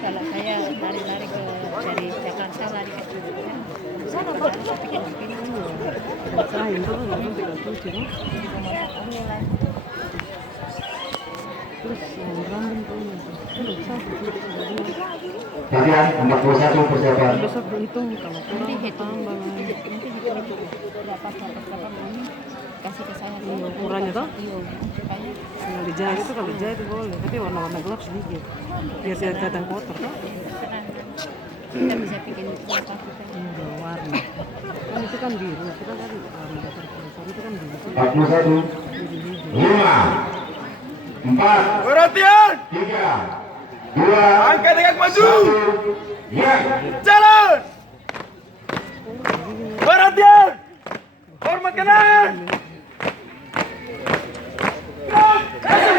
Kalau saya lari-lari dari Jakarta lari ke Jogja, sana Pak, bikin dulu. Usahain tuh nggak sampai ke tujuh kan? Terus yang random tuh Latihan 41 persiapan. besok dihitung kalau kurang tambah Nanti hitung berapa ini kasih ke saya dulu. ukurannya toh? Iya, supaya Tinggal dijahit itu kalau dijahit itu boleh, tapi warna-warna gelap sedikit biar tidak kelihatan kotor kan? kita bisa bikin apa kita. Dua warna. Kan itu kan biru, kita kan warna dasar kotor itu kan biru. 41 5 4 Perhatian! 3 2 Angkat tegak maju! 1 ya. Jalan! Perhatian! Hormat kanan! Gerak!